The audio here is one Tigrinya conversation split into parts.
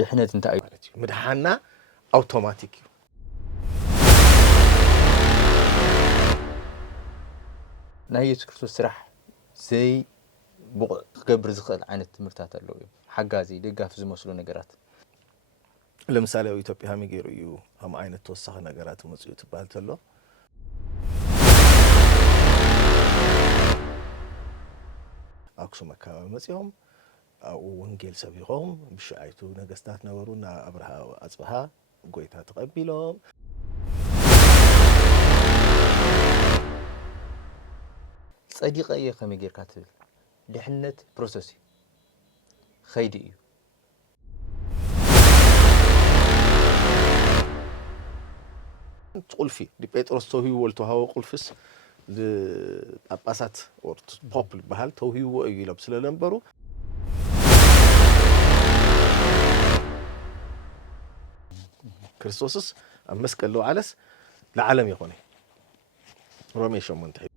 ድሕነት እንታይ እዩ ማለት እዩ ምድሓና ኣውቶማቲክ እዩ ናይ ኢየሱስ ክርስቶስ ስራሕ ዘይ ብቑዕ ክገብር ዝኽእል ዓይነት ትምህርታት ኣለዉ እዮም ሓጋዚ ደጋፊ ዝመስሉ ነገራት ለምሳሌ ኣብ ኢትዮጵያ ሃመይ ገይሩ እዩ ከም ዓይነት ተወሳኺ ነገራት መፅኡ ትባሃል ተሎ ኣክሱም ኣካባቢ መፅኦም ኣብኡ ወንጌል ሰቢኾም ብሽዓይቱ ነገስታት ነበሩ ና ኣብርሃ ኣፅብሃ ጎይታ ተቐቢሎም ጸዲቐ እየ ከመይ ጌርካ ትብል ድሕነት ፕሮሰስ እዩ ኸይዲ እዩ ቁልፊ ጴጥሮስ ተውሂብዎ ዝተውሃቦ ቁልፍስ ጳጳሳት ፖፕ ዝበሃል ተውሂብዎ እዩ ኢሎም ስለነበሩ ክርስቶስስ ኣብ መስቀል ለውዓለስ ለዓለም ይኾነ ሮሜ 8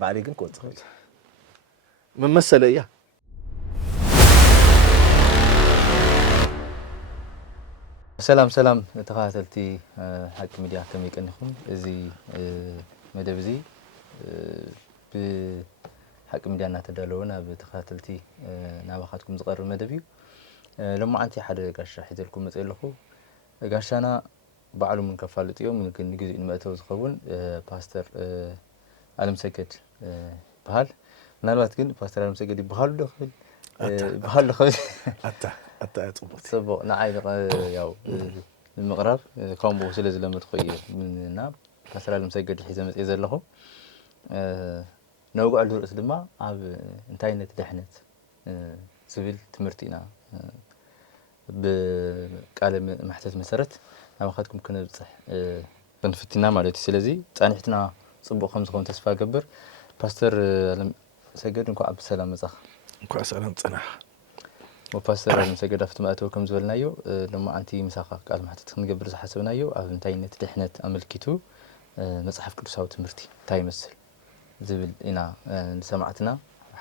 ባዕሊ ግን ክወፅእ ኽእል መመሰለ እያ ሰላም ሰላም ተኸታተልቲ ሓቂ ሚድያ ከመይ ቀኒኹም እዚ መደብ እዚ ብሓቂ ሚድያ እናተዳለወ ናብ ተኸታተልቲ ናባኻትኩም ዝቐርብ መደብ እዩ ሎማዓንቲ ሓደ ጋሻ ሒዘልኩም መፅእ ኣለኹ ጋሻና ባዕሉ ምን ከፋልጥ እዮም ግን ግዜ ንመእተው ዝኸውን ፓስተር ኣለምሰገድ ይበሃል ምናልባት ግን ፓስተር ኣለምሰገድ ይበሃሉ ዶ ክብል ይበሃል ዶ ክብል ኣታ ጽቡቕ ጽቡቕ ንዓይ ያው ንምቕራብ ከምኡ ስለ ዝለመድኩ እየ እና ፓስተር ኣለምሰገድ ሒዘ መፅእ ዘለኹ ነውግዕሉ ርእሲ ድማ ኣብ እንታይነት ድሕነት ዝብል ትምህርቲ ኢና ብቃለ ማሕተት መሰረት ናባኻትኩም ክነብፅሕ ክንፍትና ማለት እዩ ስለዚ ፃኒሕትና ጽቡቕ ከም ዝኸውን ተስፋ ገብር ፓስተር ኣለምሰገድ እንኳዕ ብሰላም መጻኽ እንኳዕ ሰላም ጽናሕ ወፓስተር ኣለምሰገድ ኣብቲ መእተው ከም ዝበልናዮ ሎማዓንቲ ምሳኻ ቃል ማሕተት ክንገብር ዝሓሰብናዮ ኣብ እንታይነት ድሕነት ኣመልኪቱ መጽሓፍ ቅዱሳዊ ትምህርቲ እንታይ ይመስል ዝብል ኢና ንሰማዕትና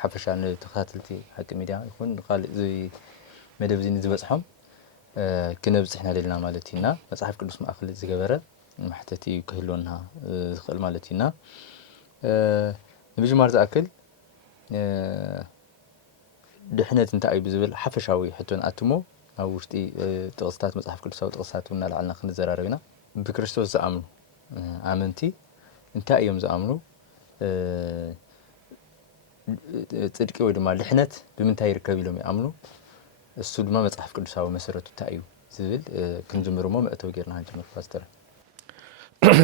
ሓፈሻ ንተኸታተልቲ ሓቂ ሚድያ ይኹን ካልእ መደብ እዚ ንዝበፅሖም ክነብፅሕና ደልና ማለት እዩና መጽሓፍ ቅዱስ ማእኸል ዝገበረ ማሕተት እዩ ክህልወና ዝኽእል ማለት እዩና ንምጅማር ዝኣክል ድሕነት እንታይ እዩ ብዝብል ሓፈሻዊ ሕቶን ኣትሞ ኣብ ውሽጢ ጥቕስታት መጽሓፍ ቅዱሳዊ ጥቕስታት እውን እናልዓልና ክንዘራረብ ኢና ብክርስቶስ ዝኣምኑ ኣመንቲ እንታይ እዮም ዝኣምኑ ጽድቂ ወይ ድማ ድሕነት ብምንታይ ይርከብ ኢሎም ይኣምኑ እሱ ድማ መጽሓፍ ቅዱሳዊ መሰረቱ እንታይ እዩ ዝብል ክንጅምር እሞ መእተው ጌርና ክንጅምር ፓስተር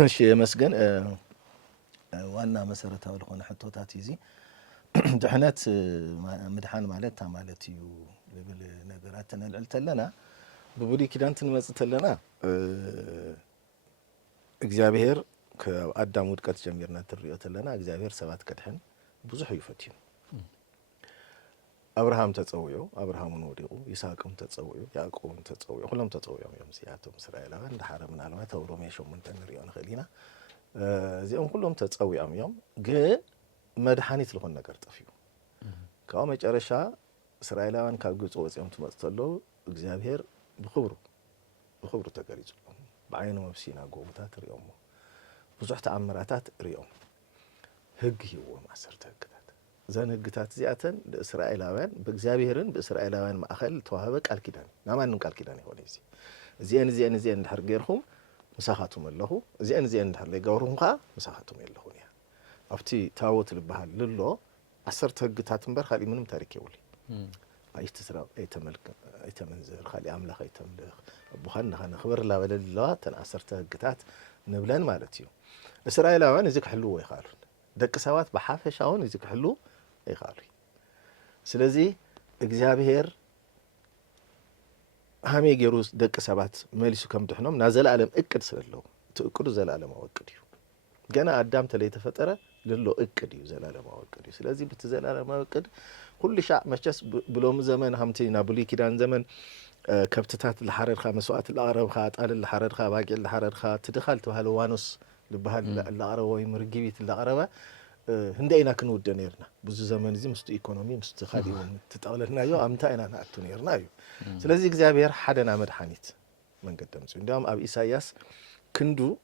እሺ የመስገን ዋና መሰረታዊ ዝኾነ ሕቶታት እዩ እዚ ድሕነት ምድሓን ማለት ታ ማለት እዩ ዝብል ነገራት ተነልዕል ተለና ብብሉይ ኪዳን ትንመጽእ ተለና እግዚአብሔር ከአዳም ውድቀት ጀሚርና ትሪኦ ተለና እግዚአብሔር ሰባት ከድሕን ብዙሕ ይፈትዩ አብርሃም ተጸውዮ አብርሃምን ወዲቁ ይስሐቅም ተጸውዮ ያዕቆብም ተጸውዮ ሁሉም ተጸውዮም እዮም ሲያቶም እስራኤላውያን እንዳሓረ ምናልባት ኣብ ሮሜ 8 ንሪኦ ንኽእል ኢና እዚኦም ሁሉም ተጸውዮም እዮም ግን መድሓኒት ዝኾነ ነገር ጠፍዩ ካብ መጨረሻ እስራኤላውያን ካብ ግብፅ ወፂኦም ትመጽእ ተለዉ እግዚአብሔር ብኽብሩ ተገሊጹሎም ብዓይኖም ኣብ ሲና ጎቦታት ሪኦም ብዙሕ ተኣምራታት ሪኦም ህግ ሂቦም 10 ህግታት እዘን ህግታት እዚኣተን ለእስራኤላውያን ብእግዚአብሔርን ብእስራኤላውያን ማእኸል ተዋህበ ቃል ኪዳን ናማንም ቃል ኪዳን ይኾነ እዚአን እንድሕር ጌርኩም ምሳኻቱም ኣለኹ እዚአን እንድሕር ዘይገበርኩም ከዓ ምሳኻቱም የለኹን እያ ኣብቲ ታቦት ዝበሃል ልሎ 10 ህግታት እምበር ካልእ ምንም ታሪክ የብሉ ኣይትስረቕ ኣይተመንዝር ካልእ ኣምላኽ ኣይተምልኽ ኣቦኻን ንኻን ክብር ላበለለዋ ተን 10 ህግታት ንብለን ማለት እዩ እስራኤላውያን እዚ ክሕልዎ ይኽኣሉን ደቂ ሰባት ብሓፈሻውን እዚ ክሕልው ይኽኣሉ ስለዚ እግዚአብሔር ሃመይ ገይሩ ደቂ ሰባት መሊሱ ከም ድሕኖም ና ዘለኣለም እቅድ ስለለዎ እቲ እቅዱ ዘለኣለማዊ እቅድ እዩ ገና ኣዳም ተለይተፈጠረ ልሎ እቅድ እዩ ዘለኣለማዊ እቅድ እዩ ስለዚ ብቲ ዘለኣለማዊ እቅድ ኩሉ ሻዕ መቸስ ብሎሚ ዘመን ከምቲ ናብ ብሉይ ኪዳን ዘመን ከብትታት ዝሓረድካ መስዋዕት ዝኣቕረብካ ጣል ዝሓረድካ ባጊዕ ዝሓረድካ ትድኻል ተባሃለ ዋኖስ ዝበሃል ዝኣቕረበ ወይ ርግቢት ዝኣቕረበ هندينا كنود نيرنا بزو زمن زي مستو إيكونومي مستو خاليون تتقولنا يو أمتى أنا نأتو نيرنا يو سلازي إجزابير حدا مدحانيت من قدام سو عندهم أب إساياس كندو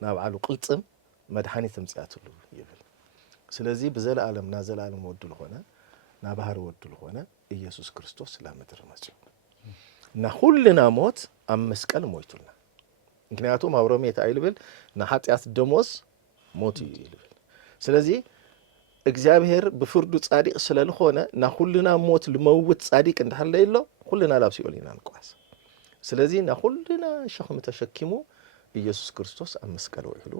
نابعلو قلتم مدحانيت مزياتو يبل سلازي بزل عالم نازل عالم ودو الخونا نابهر ودو الخونا إيسوس كريستوس لا مدر مسيو نخلنا موت أم مسكال مويتولنا ምክንያቱም አብሮሜት አይልብል ናኃጢአት ደሞዝ ሞት ይልብል ስለዚህ እግዚአብሔር በፍርዱ ጻድቅ ስለልሆነ ናሁልና ሞት ለመውት ጻድቅ እንደሐለይሎ ሁሉና ላብሲኦሊና እንቋስ ስለዚህ ናሁልና ሸክም ተሸክሙ ኢየሱስ ክርስቶስ አመስቀል ወይሉ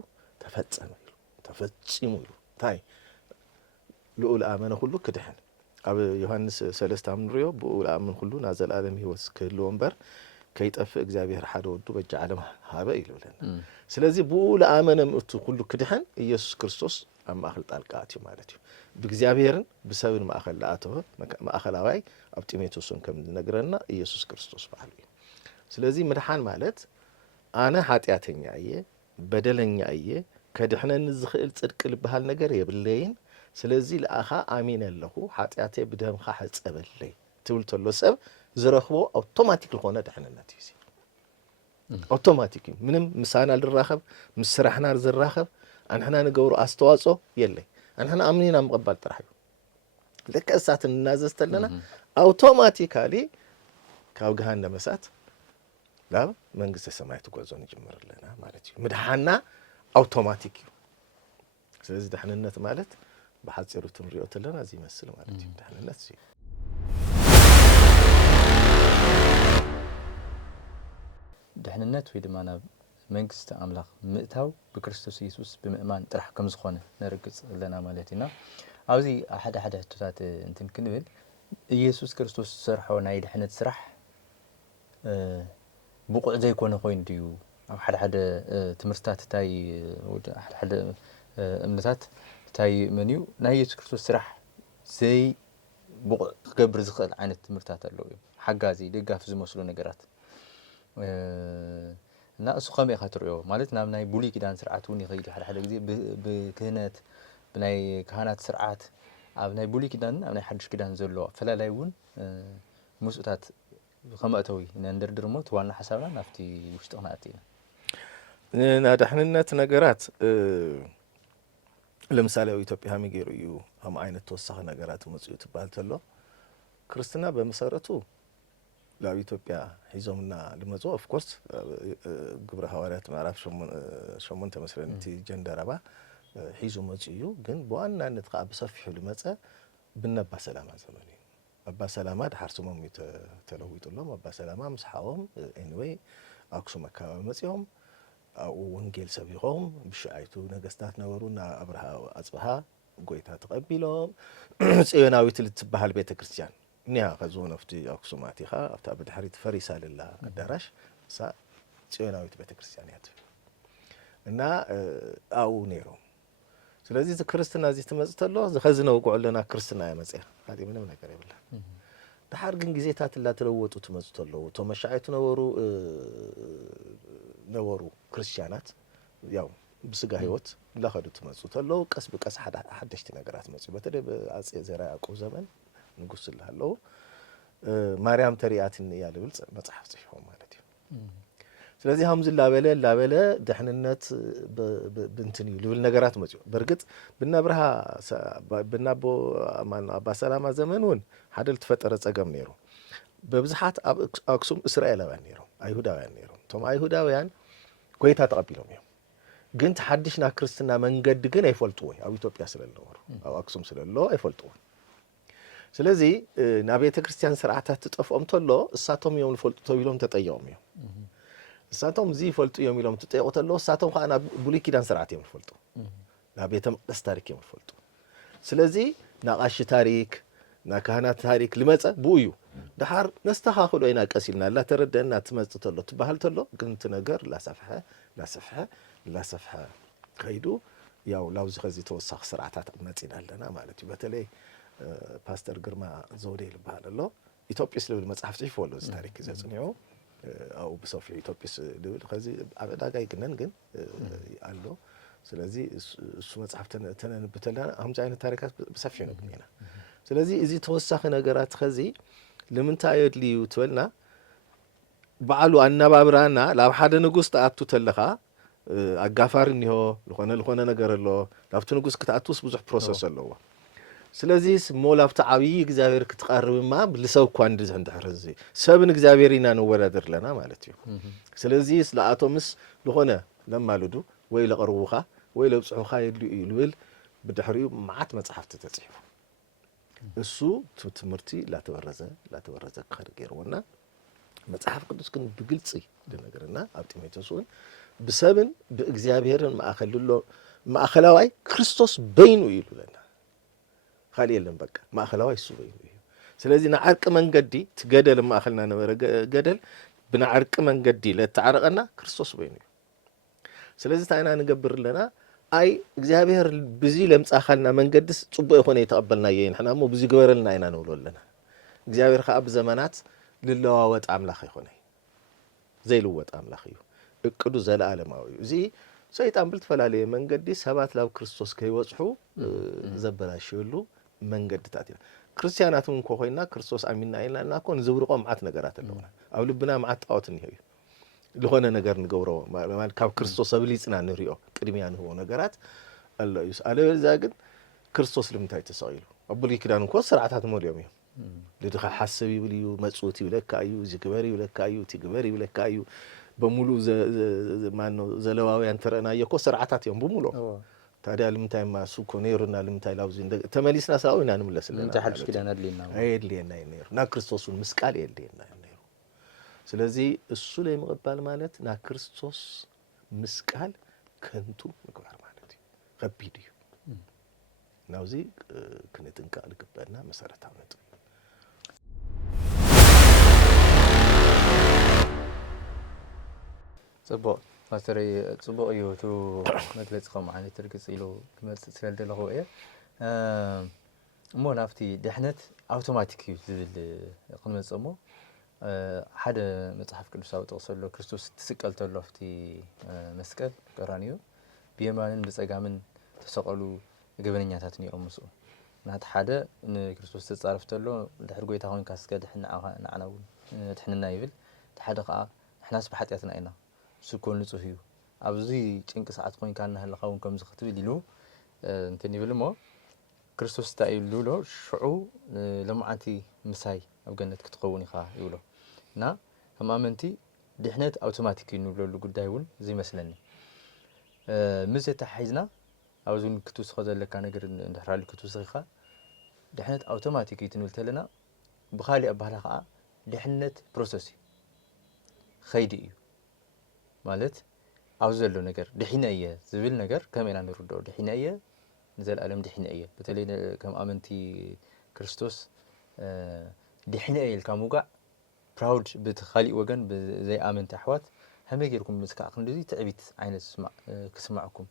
ተፈጸመ ይሉ ተፈጽሙ ይሉ ታይ ልዑል አመነ ሁሉ ክድህን አብ ዮሐንስ 3 አምንሪዮ ብኡል አመን ሁሉ ናዘል ዓለም ህይወት ከሎ ወንበር كيطف እግዚአብሔር ሓደ ወዱ በጅ ዓለም ሃበ ይልብለና ስለዚህ ብኡል አመነም እቱ ሁሉ ክድህን ኢየሱስ ክርስቶስ አማخل ጣልቃት ማለት እዩ በእግዚአብሔርን በሰብን ማእከል ለአተው ማእከላዋይ አብጢሜቶስን ከም ነገረና ኢየሱስ ክርስቶስ ባሉ ስለዚህ መድሃን ማለት አነ ኃጢአተኛዬ በደለኛዬ ከድህነን ዝኽእል ጽድቅ ልበሃል ነገር የብለይን ስለዚህ ለአኻ አሚን ያለሁ ኃጢአቴ በደምኻ ሐጸበለይ ትብልተሎ ሰብ ዝረኽቦ አውቶማቲክ ለሆነ ደህንነት ይሲ አውቶማቲክ ምንም ምሳና ልራኸብ ምስራህና ዝራኸብ አንህና ንገብሩ አስተዋጾ የለይ አንህና አምኒና መቀበል ጥራዩ ለከሳት እናዘስተለና አውቶማቲካሊ ካብ ገሃነመ እሳት ላብ መንግስተ ሰማያት ተጓዞን ይጀምርልና ማለት እዩ ምድሃና አውቶማቲክ ስለዚህ ደህንነት ማለት በሐጽሩ ትምሪዮተለና እዚ መስል ማለት እዩ ደህንነት እዚ ድሕንነት ወይ ድማ ናብ መንግስቲ አምላኽ ምእታው በክርስቶስ ኢየሱስ ብምእማን ጥራሕ ከም ዝኾነ ነርግጽ ለና ማለት ኢና ኣብዚ ሓደ ሕቶታት እንትን ክንብል ኢየሱስ ክርስቶስ ዝሰርሖ ናይ ድሕነት ስራሕ ብቁዕ ዘይኮነ ኮይኑ ድዩ ኣብ ሓደ ትምህርትታት ታይ ሓደ እምነታት ታይ መንዩ ናይ ኢየሱስ ክርስቶስ ስራሕ ዘይ ብቁዕ ክገብር ዝኽእል ዓይነት ትምህርትታት ኣለዉ እዮም ሓጋዚ ደጋፍ ዝመስሉ ነገራት እና እሱ ከመይ ካትሪዮ ማለት ናብ ናይ ቡሊ ኪዳን ስርዓት ውን ይኸይድ ሓደ ግዜ ብክህነት ብናይ ካህናት ስርዓት ኣብ ናይ ቡሊ ኪዳን ኣብ ናይ ሓድሽ ኪዳን ዘሎ ፈላላይ ውን ሙስኡታት ከመእተዊ ነንደርድር ሞት ዋና ሐሳብና ናፍቲ ውሽጥ ኸናእቲና ና ድሕንነት ነገራት ለምሳሌ ኢትዮጵያ ሃሚገሩ እዩ ከም ዓይነት ተወሳኺ ነገራት መጽኡ ትባል ተሎ ክርስትና በመሰረቱ ላብ ኢትዮጵያ ሒዞምና ልመጾ ኦፍ ኮርስ ግብረ ሐዋርያት ምዕራፍ 8 መስረንቲ ጀንደረባ ሒዞ መጽኡ ግን በዋናነት ከዓ በሰፊሑ ልመጸ ብነባ ሰላማ ዘመን እዩ አባ ሰላማ ድሓርሰሞም ተለዊጡሎም አባ ሰላማ ምስሓዎም ኤኒዌይ አክሱም አካባቢ መጽኦም ወንጌል ሰቢኾም ብሽዓይቱ ነገስታት ነበሩና አብርሃ አጽብሃ ጎይታ ተቀቢሎም ጽዮናዊት ልትባሃል ቤተክርስቲያን ኒያ ከዞነፍቲ አክሱም አቲኻ አፍታ በድሕሪት ፈሪሳልላ አዳራሽ ሳ ጽዮናዊት ቤተክርስቲያን ያት እና አው ኔሮም ስለዚህ ክርስትና እዚ ትመጽተሎ ዝኸዝነው ቆዕለና ክርስትና ያመጽያ ካዲ ምንም ነገር ይብላ ድሓር ግን ጊዜታት ላ ተለወጡ ትመጽተሎ ተመሻይቱ ነበሩ ክርስቲያናት ያው ብስጋ ህይወት ላኸዱ ትመጽተሎ ቀስ በቀስ ሓደሽቲ ነገራት መጽ በተለይ በአጼ ዘርዓ ያዕቆብ ዘመን ንጉስ ስለሃለው ማርያም ተሪአትን ያለብል መጽሐፍ ጽፎ ማለት እዩ ስለዚህ ሀምዝ ላበለ ድሕንነት ብንትን ይልብል ነገራት መጽኡ በርግጥ ብናብርሃ ብናቦ አባ ሰላማ ዘመን ውን ሓደል ተፈጠረ ጸገም ነይሩ በብዝሓት አክሱም እስራኤላውያን ነይሩ አይሁዳውያን ነይሩ ቶም አይሁዳውያን ጎይታ ተቀቢሎም እዮም ግን ተሐድሽና ክርስትና መንገድ ግን አይፈልጡ ወይ ኣብ ኢትዮጵያ ስለነበሩ ኣብ አክሱም ስለለው አይፈልጡ ስለዚህ ናብ ቤተ ክርስቲያን ስርዓታት ተጠፍኦም ተሎ እሳቶም እዮም ልፈልጡ ተብሎም ተጠየቁም እዮም እሳቶም እዚ ይፈልጡ እዮም ኢሎም ተጠየቁ ተሎ እሳቶም ከዓ ናብ ብሉይ ኪዳን ስርዓት እዮም ልፈልጡ ናብ ቤተ መቅደስ ታሪክ እዮም ልፈልጡ ስለዚህ ናቃሽ ታሪክ ና ካህናት ታሪክ ልመጸ ብኡዩ ድሓር ነስተኻኽሎ ኢና ቀሲልና ላ ተረደና ትመጽ ተሎ ትባሃል ተሎ ግን ነገር ላሰፍሐ ከይዱ ያው ላውዚ ከዚ ተወሳኺ ስርዓታት መጽና ኣለና ማለት እዩ በተለይ ፓስተር ግርማ ዘውዴ ልባሃል ኣሎ ኢትዮጵያስ ልብል መጽሐፍ ጽፎ ኣሎ እዚ ታሪክ ዘጽንዮ አው በሰፊ ኢትዮጵያስ ልብል ከዚ አበዳጋይ ግን አሎ ስለዚህ እሱ መጽሐፍ ተነብተልና አሁን አይነት ታሪካት በሰፊው ነው ግኝና ስለዚህ እዚ ተወሳኺ ነገራት ከዚ ለምንታይ የድልዩ ትበልና በዓሉ አናባብራና ላብ ሓደ ንጉስ ተአቱ ተለኻ አጋፋሪ እንሆ ለሆነ ነገር አሎ ላብቱ ንጉስ ክትአቱስ ብዙሕ ፕሮሰስ አለዎ ስለዚህ ሞላብታ ዓብይ እግዚአብሔር ክትቀርብማ ልሰው እኮ አንድ ዘንድሕርዚ ሰብን እግዚአብሔር ኢና ንወዳደር ለና ማለት እዩ ስለዚህ ለአቶምስ ለሆነ ለማልዱ ወይ ለቀርቡኻ ወይ ለብጽሑኻ ይልዩ ይብል ብድሕሪኡ ማዓት መጽሐፍቲ ተጽሒፉ እሱ ትምህርቲ ላተበረዘ ከርገርውና መጽሐፍ ቅዱስ ግን ብግልጽ ደነገርና ኣብ ጢሞቴዎስን ብሰብን በእግዚአብሔርን ማእኸላዋይ ክርስቶስ በይኑ ይሉለና خالي يلم بقى ما أخلاوي السوي سلازي نعرق من قدي تجدل ما أخلنا نمر جدل بنعرق من قدي لا تعرقنا كريستوس بيني سلازي تعينا نجبر لنا أي እግዚአብሔር بزي لمس أخلنا من قدس صبوا يخون يتقبلنا يين إحنا مو بزي جبر لنا إنا نقول لنا እግዚአብሔር خاب زمانات للواوت أملاخ يخوني زي لوت أملاخ يو እቅዱ ዘለዓለማዊ እዚ ሰይጣን ብልትፈላለየ መንገዲ ሰባት ላብ ክርስቶስ ከይወጽሑ ዘበላሽሉ መንገድታት እዩ ክርስቲያናቱን ኮይና ክርስቶስ አሚንና ኢልና ኮን ዝብርቆ ማዓት ነገራት ኣለውና ኣብ ልብና ማዓት ጣዖት እንሄዩ ለሆነ ነገር ንገብሮ ማለት ካብ ክርስቶስ ኣብሊጽና ንሪኦ ቅድሚያ ንሆ ነገራት ኣሎ ይስ አለበለዛ ግን ክርስቶስ ልምታይ ተሰቂሉ አብሊ ክዳን እንኳ ስርዓታት ሞልዮም እዮም ለድኻ ሐሰብ ይብልዩ መጽውት ይብለካ እዩ ዝግበር ይብለካ እዩ ትግበር ይብለካ እዩ በሙሉ ማነው ዘለዋውያን ተረና የኮ ስርዓታት እዮም በሙሉ ታዲያ ልምታይ ማሱ ኮኔርና ልምታይ ላውዚ ተመሊስና ሳውና እንምለስልና ተሐልሽ ክዳን አለና አይደለና ይነር ና ክርስቶስን መስቃል የለና ይነር ስለዚህ እሱ ላይ መቀበል ማለት ና ክርስቶስ መስቃል ከንቱ ምግባር ማለት ከቢድ ናውዚ ከነጥንቃል ግበና መሰረታው ነጥብ ጽቡቅ ማስተሪ ጽቡቅ እዩ ቱ መግለጽከም ዓይነት ርግጽ ኢሉ ክመጽ ስለደለኹ እየ እሞ ናፍቲ ድሕነት ኣውቶማቲክ እዩ ዝብል ክንመጽሞ ሓደ መጽሐፍ ቅዱሳዊ ጥቕሰሎ ክርስቶስ ትስቀል ተሎ ኣብቲ መስቀል ቀራንዮ ብየማንን ብጸጋምን ተሰቐሉ ገበነኛታት እኒኦም ምስኡ ናቲ ሓደ ንክርስቶስ ተጻረፍ ተሎ ድሕሪ ጎይታ ኮይንካ እስከ ንዓና እውን ድሕንና ይብል እቲ ሓደ ከዓ ንሕናስ ብሓጢኣትና ኢና سكون نصفيو أبزي تنك ساعات خوين كان هالخاون كم زختو ديلو انتني بلمو كريستوس تايل لولو شعو لما عتي مساي أو جنة كتقوني خا يقولو نا هم أمنتي دحنت أوتوماتيكي نقولو لو قد دايون زي مثلاً مزة تحيزنا أو زون كتوس خذ لك أنا قرن نحرالي كتوس غيخا دحنت أوتوماتيكي تنقول تلنا بخالي أبهلا خا دحنت بروسيسي خيدي ማለት ኣብ ዘሎ ነገር ድሒነየ ዝብል ነገር ከመይና ንርድኦ ድሒነየ ንዘል ዓለም ድሒነየ በተለይ ከም ኣመንቲ ክርስቶስ ድሒነየ ኢልካ ሙጋዕ ፕራውድ ብትኻሊእ ወገን ብዘይ ኣመንቲ ኣሕዋት ከመይ ጌርኩም ምስካዕ ክንዲዚ ትዕቢት ዓይነት ክስማዕኩም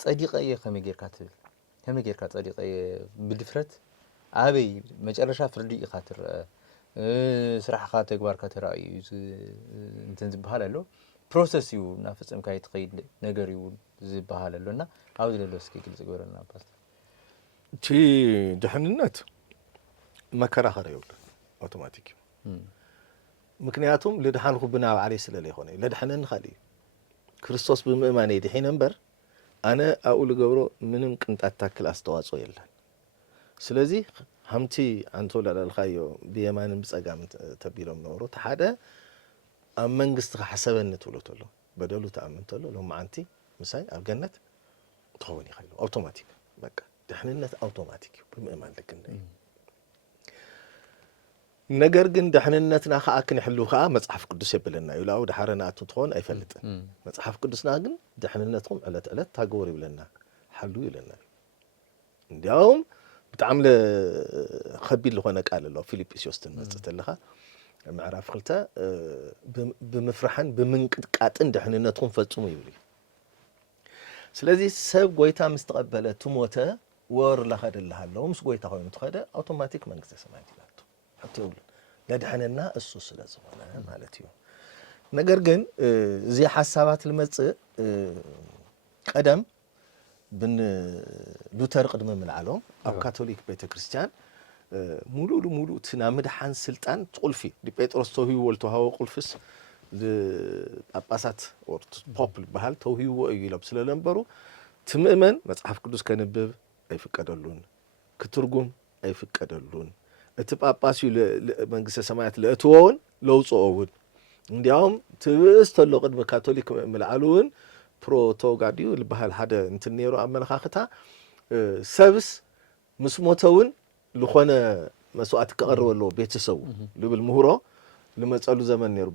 ጸዲቀየ ከመይ ጌርካ ትብል ከመይ ጌርካ ጸዲቀየ ብድፍረት ኣበይ መጨረሻ ፍርዲ ኢኻ ትርአ ስራሕኻ ተግባርካ ተራእዩ እንትን ዝበሃል ኣሎ ፕሮሰስ እዩ ናፍጽም ካይት ኸይድ ነገር እዩ ዝበሃል ኣለና ኣብ ዝለሎ እስኪ ግልጽ ግበረና ፓስተር ቲ ድሕንነት መከራ ኸረዩ ኣውቶማቲክ ምክንያቱም ለድሓንኹ ብናብ ዓለይ ስለለ ይኾነ ለድሕነን ኻሊ ክርስቶስ ብምእማን ድሒነ እምበር ኣነ ኣብኡ ልገብሮ ምንም ቅንጣት ታክል ኣስተዋጽኦ የለን ስለዚ ሃምቲ አንቶ ላልኻዮ ብየማንን ብጸጋም ተቢሎም ነበሩ ተሓደ ኣብ መንግስት ሓሰበን ትብሎ ተሎ በደሉ ተኣምን ተሎ ሎማዓንቲ ምሳይ ኣብ ገነት ትኸውን ይኽእል ኣውቶማቲክ በቃ ድሕንነት ኣውቶማቲክ ብምእማን ልክነ ነገር ግን ድሕንነትና ከዓ ክንሕልው ከዓ መጽሐፍ ቅዱስ የብለና እዩ ላው ድሓረና ኣቱ ትኾን ኣይፈልጥን መጽሐፍ ቅዱስና ግን ድሕንነትኩም ዕለት ዕለት ታገበሩ ይብለና ሓሉ ይብለና እንዲያውም ብጣዕሚ ከቢድ ዝኾነ ቃል ኣሎ ፊልጵስዩስ ትመጽእ ተለኻ معرف خلته بمفرحن بمنقطقاطن دحننتكم فصمو يبلي ስለዚህ ሰብ ጎይታ ምስተቀበለ ትሞተ ወር ለኸደልሃለው ምስ ጎይታ ሆይኑ ተኸደ አውቶማቲክ መንግስተ ሰማያት ይላል አትውል ለድህነና እሱ ስለዝሆነ ማለት እዩ ነገር ግን እዚ ሐሳባት ልመጽእ ቀደም ብን ሉተር ቅድመ ምልዓሎም ኣብ ካቶሊክ ቤተክርስትያን ሙሉ ትና ምድሓን ስልጣን ቁልፊ ጴጥሮስ ተውሂብዎ ዝተውሃቦ ቁልፍስ ጳጳሳት ፖፕ በሃል ተውሂብዎ እዩ ኢሎም ስለነበሩ ትምእመን መጽሐፍ ቅዱስ ከንብብ ኣይፍቀደሉን ክትርጉም ኣይፍቀደሉን እቲ ጳጳስ መንግስተ ሰማያት ለእትዎን ለውፅኦውን እንዲያውም ትብስ ተሎ ቅድመ ካቶሊክ ምልዓሉውን ፕሮቶጋዲዩ ልበሃል ሓደ እንትን ነይሩ ኣመለኻኽታ ሰብስ ምስ ሞተውን ዝኾነ መስዋዕት ክቐርበሎ ቤተሰቡ ልብል ምህሮ ልመጸሉ ዘመን ነይሩ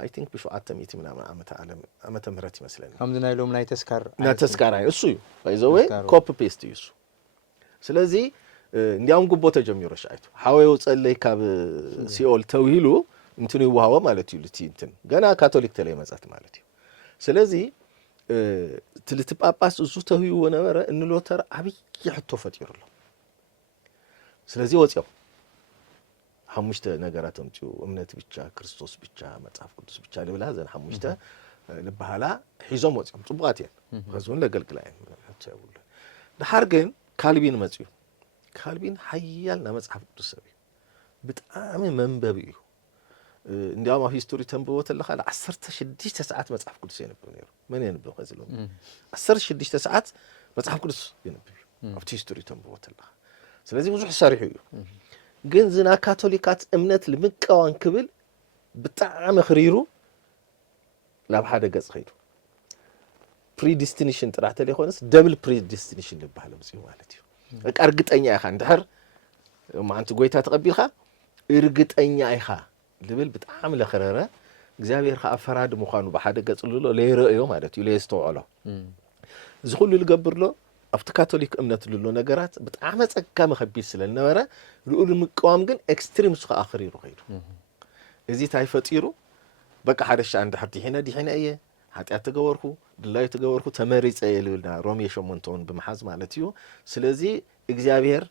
አይ ቲንክ ብ700 ምናምን ዓመተ ምህረት ይመስለኒ ከምዚ ናይ ሎም ናይ ተስካር እሱ እዩ ባይዘወ ኮፒ ፔስት እዩ እሱ ስለዚ እንዲያውም ጉቦ ተጀሚሩ ሻይቱ ሓወዩ ጸለይ ካብ ሲኦል ተውሂሉ እንትን ይዋሃቦ ማለት እዩ ልቲ እንትን ገና ካቶሊክ ተለይ መጻት ማለት እዩ ስለዚ ትልቲ ጳጳስ እሱ ተውሂብዎ ነበረ እንሎተር ዓብይ ሕቶ ፈጢሩሎ ስለዚ ወጽዮ ሓሙሽተ ነገራት ኣምጪው እምነት ብቻ ክርስቶስ ብቻ መጽሐፍ ቅዱስ ብቻ ልብላ ዘን ሓሙሽተ ልበሃላ ሒዞም ወጽዮም ጽቡቃት እየን ከዝውን ለገልግላ እየን ድሓር ግን ካልቪን መጽዩ ካልቪን ሓያል ና መጽሐፍ ቅዱስ ሰብ እዩ ብጣዕሚ መንበቢ እዩ እንዲያውም ኣብ ሂስቶሪ ተንብቦ ተለኻ 16 ሰዓት መጽሐፍ ቅዱስ የንብብ ነይሩ መን የንብብ ከዝሎም 16 ሰዓት መጽሐፍ ቅዱስ የንብብ ኣብቲ ሂስቶሪ ተንብቦ ተለኻ ስለዚ ብዙሕ ሰሪሑ እዩ ግን ዝና ካቶሊካት እምነት ልምቃዋን ክብል ብጣዕሚ ክሪሩ ናብ ሓደ ገጽ ኸይዱ ፕሪዲስቲኔሽን ጥራሕ ተለይኾነስ ደብል ፕሪዲስቲኔሽን ልበሃል ምጽኡ ማለት እዩ በቃ እርግጠኛ ኢኻ እንድሕር ማዓንቲ ጎይታ ተቐቢልኻ እርግጠኛ ኢኻ ልብል ብጣዕሚ ለኸረረ እግዚአብሔር ከዓ ፈራድ ምዃኑ ብሓደ ገጽ ልሎ ለይረአዮ ማለት እዩ ለየስተውዕሎ እዚ ኩሉ ልገብርሎ ኣብቲ ካቶሊክ እምነት ልሎ ነገራት ብጣዕሚ ጸጋሚ ከቢድ ስለነበረ ልኡል ምቃወም ግን ኤክስትሪም ሱ ከዓ ክሪሩ ኸይዱ እዚ ታይ ፈጢሩ በቃ ሓደሻ እንድሕር ዲሒነ እየ ሓጢአት ተገበርኩ ድላይ ተገበርኩ ተመሪጸ የልብልና ሮሜ 8 ብምሓዝ ማለት እዩ ስለዚ እግዚአብሔር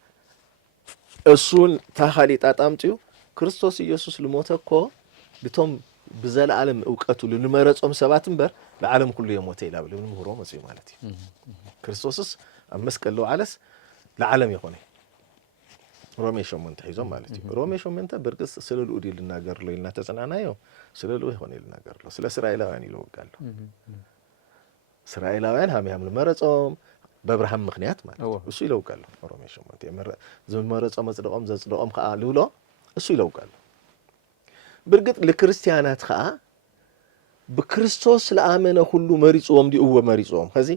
እሱን ታኻሊ ጣጣምጥዩ ክርስቶስ ኢየሱስ ልሞተኮ ብቶም ብዘለዓለም ዕውቀቱ ልንመረጾም ሰባት እምበር ለዓለም ኩሉ የሞተ ኢላ ብለ ምህሮ መጽኡ ማለት እዩ ክርስቶስስ ኣብ መስቀል ለዓለስ ለዓለም ይኾነ ሮሜ 8 ሒዞም ማለት እዩ ሮሜ 8 በርግስ ስለ ልኡዲ ልናገርሎ ኢልና ተጸናናዮ ስለ ልኡ ይኾነ ልናገርሎ ስለ እስራኤላውያን ይለውቃሉ እስራኤላውያን ሃሚያም ልመረጾም በአብርሃም ምክንያት ማለት እሱ ይለውቃሉ ሮሜ 8 ዝመረጾ መጽደቆም ዘጽደቆም ከዓ ልብሎ እሱ ይለውቃሉ በርግጥ ለክርስቲያናት ከዓ በክርስቶስ ለአመነ ሁሉ መሪጾም ዲኡወ መሪጾም ከዚ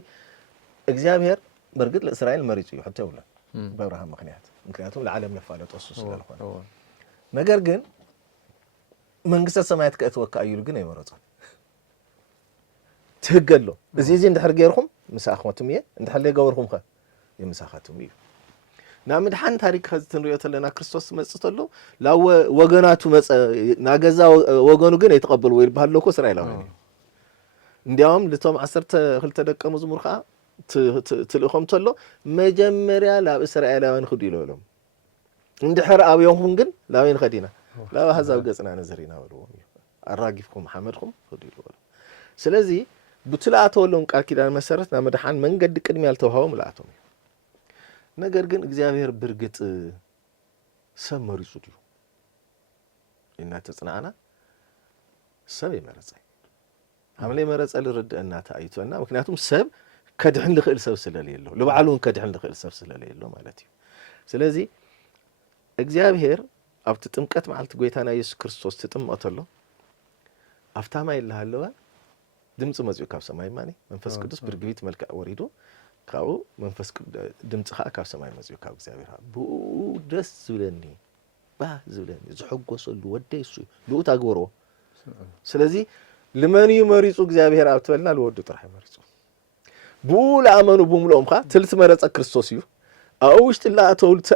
እግዚአብሔር በርግጥ ለእስራኤል መሪጹ እዩ حتى ይውላ በአብርሃም ምክንያቱም ለዓለም ለፋለጦ እሱ ስለሆነ ነገር ግን መንግስተ ሰማያት ከእትወካ ይሉ ግን አይመረጾም ትህገሎ እዚ እንድሕር ገይርኩም ምሳኽመቱም እየ እንድሕር ለገበርኩም ከ የምሳኻቱም እዩ ናምድሓን ታሪክ ከዝትንሪዮ ተለና ክርስቶስ መጽተሎ ላው ወገናቱ ናገዛ ወገኑ ግን የተቀበሉ ወይ ባሃለኮ እስራኤላውያን እንዲያውም ለቶም 12 ደቀ መዝሙር ከዓ ትልእኹም ተሎ መጀመሪያ ላብ እስራኤላውያን ኸዱ ይለሎም እንድሕር ኣብዮም ግን ላወይን ኸዲና ላው ሐዛብ ገጽና ነዘሪና ወልዎም አራጊፍኩም መሐመድኩም ኸዱ ይለዎም ስለዚ ብትላአተሎም ቃል ኪዳን መሰረት ናምድሓን መንገድ ቅድሚ ያልተውሃው ምልአቶም ነገር ግን እግዚአብሔር ብርግጥ ሰብ መሪጹ ዲዩ እና ተጽናና ሰብ ይመረጽ አምለ መረጽ ልርድእና ታይቶና ምክንያቱም ሰብ ከድሕን ልኽእል ሰብ ስለሌሎ ለባዕሉን ከድሕን ልኽእል ሰብ ስለሌሎ ማለት እዩ ስለዚ እግዚአብሔር ኣብቲ ጥምቀት መዓልቲ ጎይታና ኢየሱስ ክርስቶስ ተጥምቀተሎ አፍታማ ይልሃለዋ ድምጽ መጽኡ ካብ ሰማይ ማኒ መንፈስ ቅዱስ ብርግቢት መልክዕ ወሪዱ ካው መንፈስ ድምጽ ከዓ ካብ ሰማይ መጽኡ ካብ እግዚአብሔር ብኡ ደስ ዝብለኒ ዝብለኒ ዝሕጎሰሉ ወደይ እሱ ልኡ ታግበሮ ስለዚ ለመን ይመሪጹ እግዚአብሔር ኣብተበልና ለወዱ ጥራሕ ይመሪጹ ብኡ ለአመኑ ብምሎም ካ ትልት መረጸ ክርስቶስ እዩ አውሽት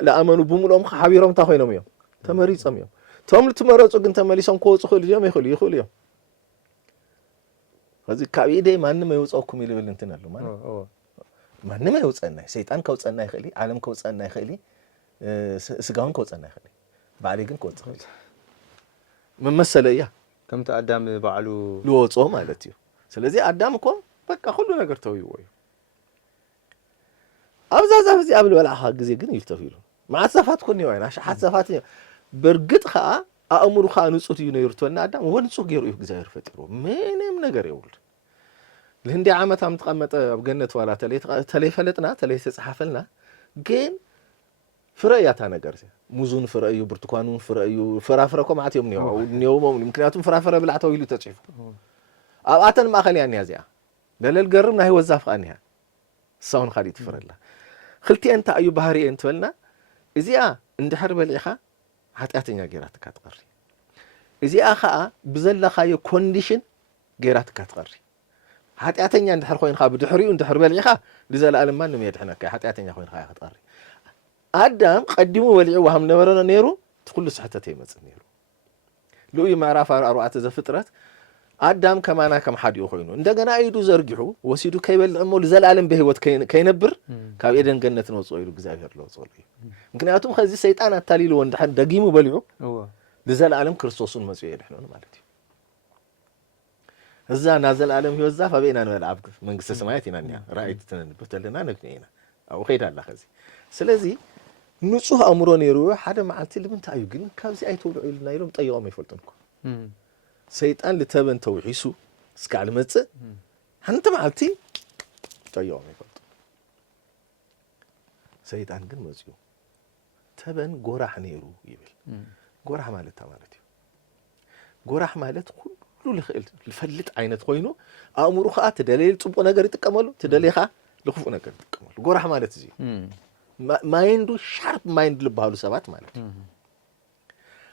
ለአመኑ ብምሎም ካ ሓቢሮም ታኾይኖም እዮም ተመሪጾም እዮም ቶም ልትመረጹ ግን ተመሊሶም ከወጹ ይኽእሉ እዮም ከዚ ካብኢደ ማንም አይወጻውኩም ይልብል እንትን አሉ ማለት ማንም አይወጻና ሰይጣን ከወጻና ይኽእሊ ዓለም ከወጻና ይኽእሊ ስጋውን ከወጻና ይኽእሊ ባዕሊ ግን ከወጽ ይኽእሊ መመሰለያ ከምታ አዳም ባዕሉ ልወጾ ማለት እዩ ስለዚ አዳም እኮ በቃ ሁሉ ነገር ተውይዎ እዩ أبزاز أبزي قبل ولا حاجة زي جن يلتفيلون مع صفات كوني وين عشان حد صفات برجت خاء أأمر خاء نصوتي ينيرتونا عدم هو نصوت يروح جزائر فترو مين نجار يقول الهندي عامة عم تقمت بجنة ولا تلي فلتنا تلي تسحفلنا جين فرأيات أنا جرسي موزون فرأيو برتقانون فرأيو فرافركم عتيهم نيوم يمكناتهم فرافرة بالعتاوي اللي تشوفوا أوقاتن ما خليني أزيا دليل جربنا هو الزاف عنها صون خالد فرلا خلتي أنت أيو بهاري أنت ولنا إزيا عند حرب الإخاء حتأتينا جيراتك هتقري إزيا خاء بزل خايو كونديشن جيراتك هتقري حتأتينا عند حرخوين خا بدحري عند حرب الإخاء لزال ألم ما نميت حنا حتأتينا خوين خا هتقري آدم قدموا ولعوا وهم نورنا نيرو تقول صحته تيمت نيرو لو يمعرف أروعة زفترات آدم كمانا كم حد يخوينه عندنا أيدو زرجحوا وسيدو كيبل أمول زال عالم بهوت كينبر كابيدن جنة نوصيلو جزائر لو صولي يمكن أتوم خزي سيطان التالي لو عند حد دقيمو بلعو لزال عالم كريستوسون مسؤول إحنا مالتي هذا نازل عالم هو الزاف أبينا نلعب من قصة سمايتنا نيا رأيت تنبتلنا نكنينا أو خير الله خزي سلزي نصوح أمرون يروح هذا مع التلي من تأيو قلنا كابزي أي تولو إلنا يلوم طيوم يفلتنكم سيطان لتبن توحيسو سكال متى أنت معلتي طيوم يفلت سيطان قل مزيو تبن قرح نيرو يبل قرح مالتها مالتي قرح مالت كله لخيل الفلت عينت خوينو أمرو خاء تدليل تبغى نجار تكملوا تدليل خاء لخوف نجار تكملوا قرح مالت زي مايندو شارب مايند لبهالو سبات مالت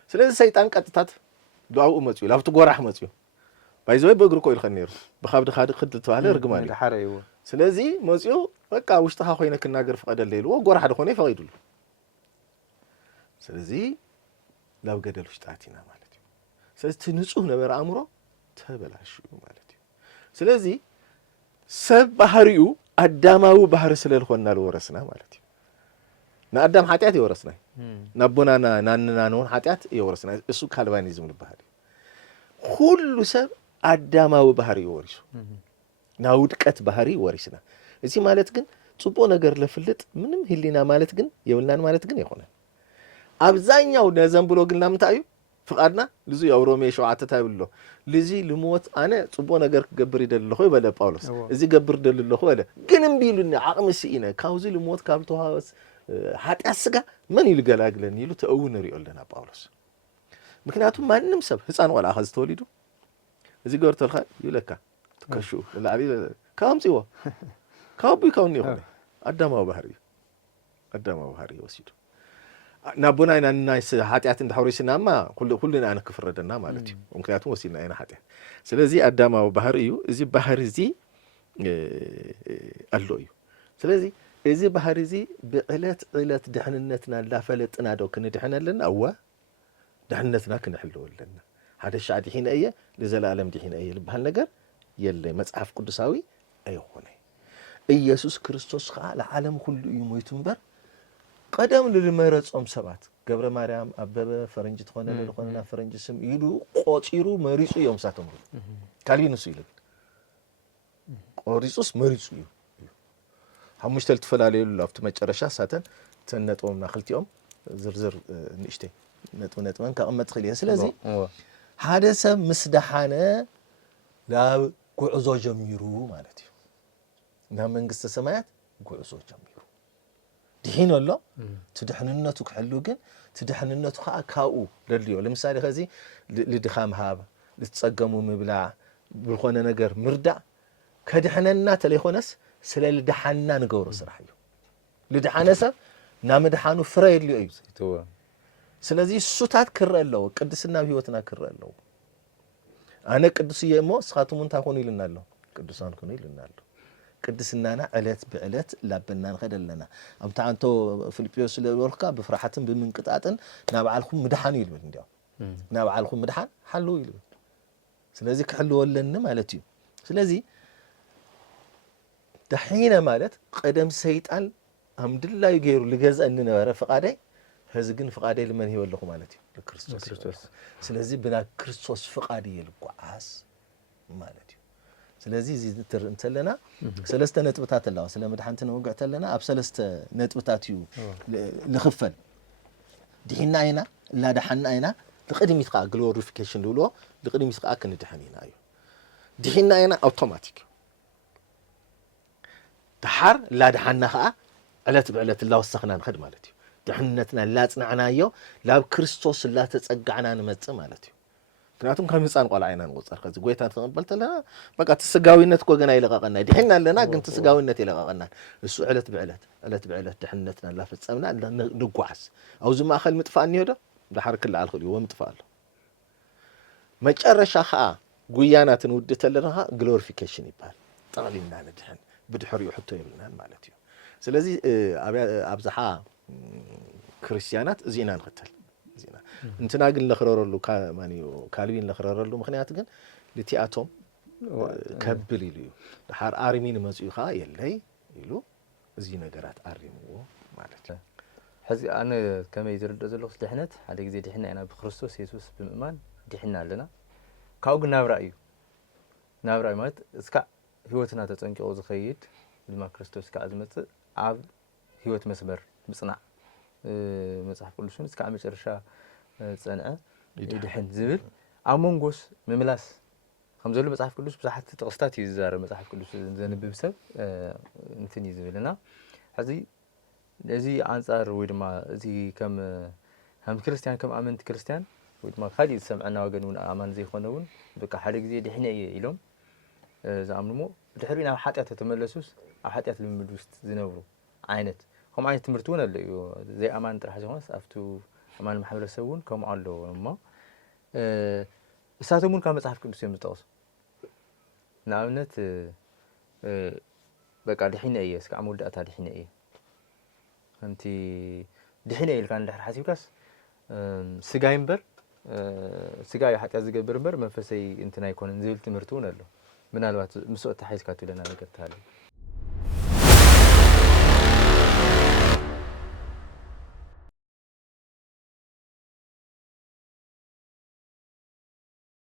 سلسلة سيطان قطتات دعاء مزيو لافت قرح مزيو بايزوي بقرو كويل خنير بخابد خادق خدت على رقمالي حريو سلازي مزيو بقى وشتها خوينا كنا نجار فقد الليل وقرح دخوني فغيدول سلازي لو قدر وشتاتينا مالتي سلازي تنصوه نبر أمره تبلاشو مالتي سلازي سب بحريو أداماو بحر سلال خونا الورسنا مالتي نقدم حاتيات يورسنا نبونا ناننا نون حاتيات يورسنا السوق كالبانيزم البحري كل سب أداماو بحري يورسو ناودكت بحري ورسنا إذا مالت جن تصبو نجار لفلت منهم هلينا مالت جن يولنا مالت جن يخونه أبزاين ياو نزام بلو قلنا متاعيو فقدنا لزي يورومي شو عتتايلو لزي لموت أنا تصبو نجار جبري دل خو بلا باولوس إذا جبر دل خو بلا جنم بيلوني عقم السئينة كاوزي لموت كابتوها بس حتى أسجع من يلقى لاجلن يلو تأون ريال لنا باولوس مكناتهم ما نمسب هسان ولا أخذ توليدو إذا قرت الخير يلقى تكشوا العبي كام سوا كابي كوني خوني أدمه بحري وسيدو نابونا إن الناس حاتيات عند حوريسنا ما كلنا أنا كفر ردنا مالتي ممكناتهم وسيلنا أنا حاتيات سلزي أدمه بحريو إذا بحر زي اللويو سلزي إذا بحر زي بعلات دحننتنا لا فلتنا دو كنا دحنا لنا أو دحننتنا كنا حلو لنا هذا الشعب حين أيه لزال العالم حين أيه بهالنجار يلي مصحف قدساوي أيهوني إيسوس كريستوس على العالم كله يموتون قدام للميرات أم سبات قبل مريم أبابا فرنج تخونا للخونا فرنج سم يدو قاطيرو مريسو يوم ساتمر كالين سيلك قريسوس مريسو هم مشتلت فلالي لافت مجرشة ساتن تنت أم نخلتي أم زرزر نشتي نتمنى كأمة خليها سلازي هذا سب مسدحانة لا قعزو جميرو مالتي نعم من قصة سماعات قعزو جميرو دحين ولا تدحننتو كحلو جن تدحننتو خا كاو لليو لمثال هذه لدخام هاب لتصقموا مبلع بالخونه نجر مردع كدحننا تليخونس سلال دحنا نغورو سراحيو لدحانسب نامدحانو فري اللي ايو تو ስለዚህ ሱታት ክረለው ቅድስና ህይወትና ክረለው አነ ቅዱስ የሞ ስኻቱሙን ታኮኑ ይልናለሁ ቅዱሳን ኮኑ ይልናለሁ ቅድስናና ዕለት በዕለት ላበናን ኸደለና አምታ አንቶ ፊልጵዮስ ለወርካ በፍራሐትን በመንቅጣጥን ናባልኩም ምድሃን ይልብል እንዲያው ናባልኩም ምድሃን ሐሉ ይልብል ስለዚህ ክሕሉ ወለነ ማለት እዩ ስለዚህ ደሒና ማለት ቀደም ሰይጣን አምድላይ ገይሩ ለገዛ እንነበረ ፈቃዳይ هزقن فقادي لمن هي ولا مالتي لكريستوس ስለዚህ ብና ክርስቶስ ፍቃድ ይልቋስ ማለት ነው ስለዚህ እዚ ትር እንተለና ሰለስተ ነጥብታት ኣለዋ ስለ መድሓንቲ ንውግዕ ተለና ኣብ ሰለስተ ነጥብታት እዩ ልኽፈል ድሒና ኢና ላዳሓና ኢና لقدميت قا glorification لولو لقدميت قا كندحنينا ايو دحينا اينا اوتوماتيك دحر لا دحنا خا علت بعلت الله وسخنا نخد مالتي دحنتنا لا صنعنايو لا كريستوس لا تصقعنا نمص مالتي ምክንያቱም ከመጻን ቆላ አይና እንቆጻር ከዚ ጎይታ ተቀበልተና በቃ ተስጋዊነት እኮ ገና ይለቃቀና ድሕና ለና ግን ተስጋዊነት ይለቃቀና እሱ ዕለት ብዕለት ድሕነትና ላፈጸምና ንጓዓስ አውዝ ማእኸል ምጥፋእ እንይዶ دحر كل على الخلي ومتفعل مجرشة خا قيانا تنود تلنا glorification يبال طالعنا ندحن بدحر يحطوا يلنا مالتيو سلازي أبزحا كريستيانات زينا نقتل زينا انتنا قل لخرر له مانيو كالبين لخرر له مخنيات قل لتياتهم كبل يليو دحر آرمين مزيو خا يلي يلو زينا قرات آرمو مالتيو حزي أنا كما يزرد زلوا سلحنت هذا جزء دحنا أنا بخريستوس يسوع بمؤمن دحنا لنا كاوج نابرأيو مات إسكا هوتنا تتنك أوز خيط لما كريستوس كأزمت عب هوت مسبر مصنع مصحف كل شيء إسكا عمش رشا صنعة دحن زبل عمونجوس مملاس خمسة مصحف كل شيء بصحة تقصتات يزار مصحف كل شيء زين بسبب نتني زبلنا حزي لذي أنصار ويدما زي كم هم كريستيان كم آمنت كريستيان ويدما خالي سمعنا وجنون آمن زي خنون بقى حرق زي دحين يلوم زعمنمو بتحرينا حتى تتملسوس حتى المدوست زنورو عينت هم عينت تمرتون اللي زي آمن ترى حاجة أفتو آمن محاولة يسوون كم علو ما ساتمون كم صحف كل شيء متواصل نعمت بقى دحين أيه سكعمول دقة دحين أيه أنتي دحين إيه كان دحر حسيبكاس سجاين بر سجاي حتى أزجا بربر منفسي أنت نايكون نزيل تمرتون له من الوقت مسوء تحيز كاتو لنا نقطة هذه